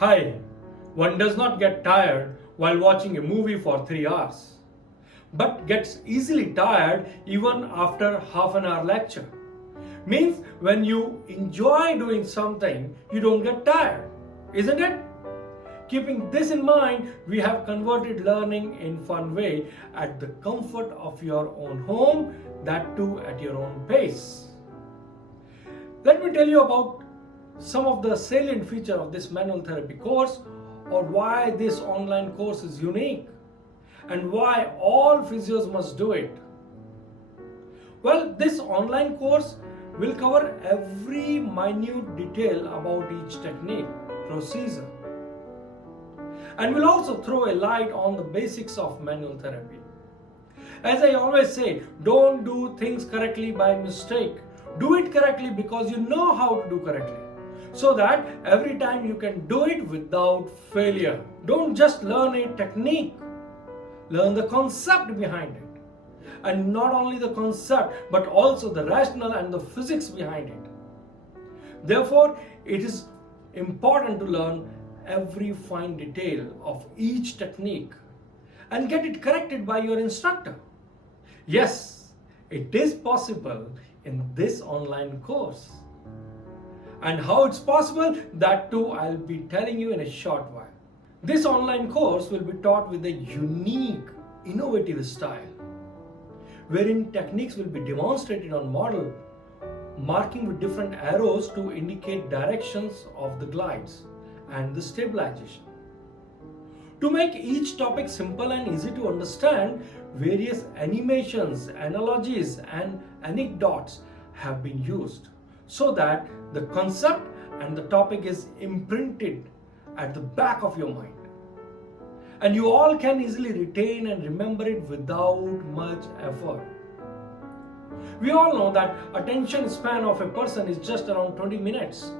Hi, one does not get tired while watching a movie for 3 hours, but gets easily tired even after half an hour lecture. Means when you enjoy doing something, you don't get tired, isn't it? Keeping this in mind, we have converted learning in fun way at the comfort of your own home, that too at your own pace. Let me tell you about some of the salient features of this manual therapy course, or why this online course is unique and why all physios must do it. Well, this online course will cover every minute detail about each technique, procedure, and will also throw a light on the basics of manual therapy. As I always say, don't do things correctly by mistake. Do it correctly because you know how to do correctly, so that every time you can do it without failure. Don't just learn a technique, learn the concept behind it. And not only the concept, but also the rationale and the physics behind it. Therefore, it is important to learn every fine detail of each technique and get it corrected by your instructor. Yes, it is possible in this online course. And how it's possible, that too I'll be telling you in a short while. This online course will be taught with a unique, innovative style, wherein techniques will be demonstrated on model, marking with different arrows to indicate directions of the glides and the stabilization. To make each topic simple and easy to understand, various animations, analogies and anecdotes have been used, so that the concept and the topic is imprinted at the back of your mind, and you all can easily retain and remember it without much effort. We all know that attention span of a person is just around 20 minutes.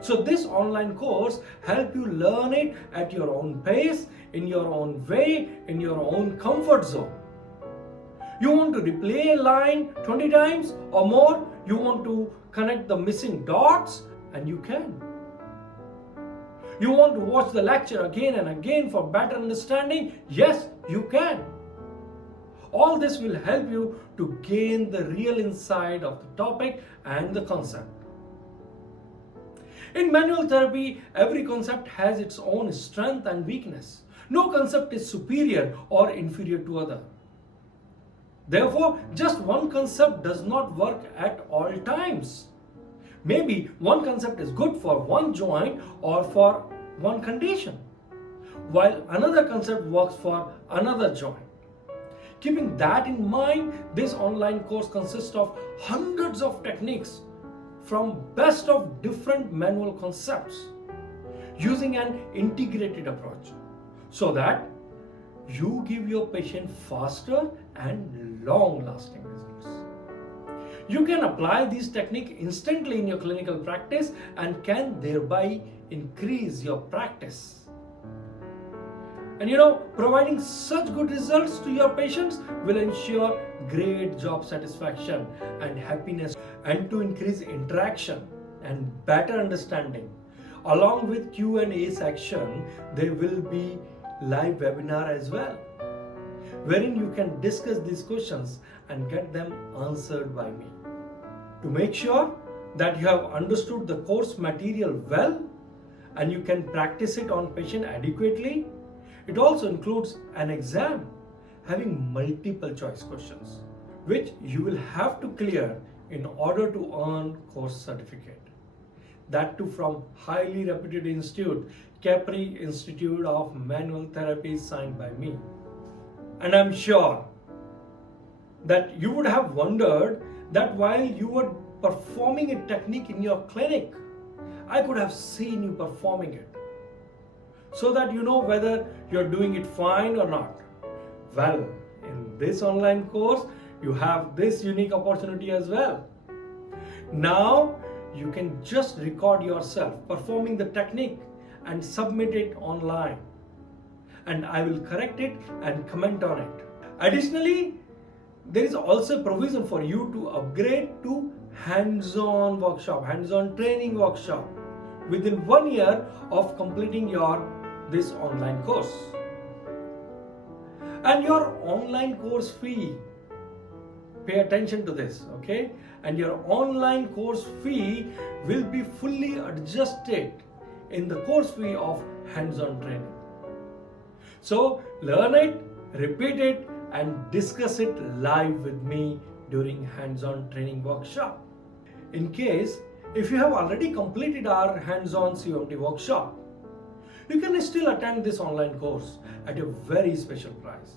So this online course helps you learn it at your own pace, in your own way, in your own comfort zone. You want to replay a line 20 times or more? You want to connect the missing dots? And you can. You want to watch the lecture again and again for better understanding? Yes, you can. All this will help you to gain the real insight of the topic and the concept. In manual therapy, every concept has its own strength and weakness. No concept is superior or inferior to other. Therefore, just one concept does not work at all times. Maybe one concept is good for one joint or for one condition, while another concept works for another joint. Keeping that in mind, this online course consists of hundreds of techniques from best of different manual concepts, using an integrated approach, so that you give your patient faster and long-lasting results. You can apply these techniques instantly in your clinical practice and can thereby increase your practice. And providing such good results to your patients will ensure great job satisfaction and happiness, and to increase interaction and better understanding. Along with Q&A section, there will be live webinar as well, wherein you can discuss these questions and get them answered by me. To make sure that you have understood the course material well and you can practice it on patient adequately, it also includes an exam having multiple choice questions, which you will have to clear in order to earn course certificate. That too from highly reputed institute, Capri Institute of Manual Therapy, signed by me. And I'm sure that you would have wondered that while you were performing a technique in your clinic, I could have seen you performing it, so that you know whether you're doing it fine or not. Well, in this online course, you have this unique opportunity as well. Now, you can just record yourself performing the technique and submit it online, and I will correct it and comment on it. Additionally, there is also a provision for you to upgrade to hands-on workshop, hands-on training workshop, within 1 year of completing this online course. And your online course fee, pay attention to this, okay? And your online course fee will be fully adjusted in the course fee of hands-on training. So learn it, repeat it, and discuss it live with me during hands-on training workshop. In case if you have already completed our hands-on COMT workshop, you can still attend this online course at a very special price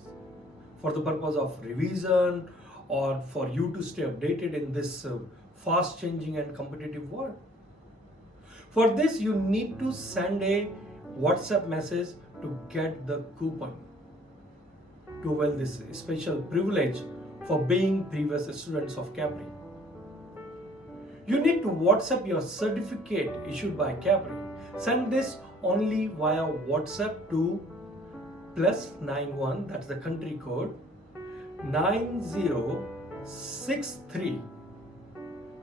for the purpose of revision or for you to stay updated in this fast changing and competitive world. For this, you need to send a WhatsApp message to get the coupon to avail this special privilege for being previous students of Capri. You need to WhatsApp your certificate issued by Capri. Send this only via WhatsApp to +91, that's the country code, 9063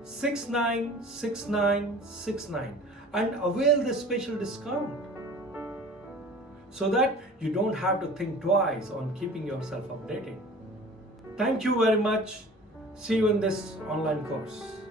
696969 and avail the special discount so that you don't have to think twice on keeping yourself updated. Thank you very much. See you in this online course.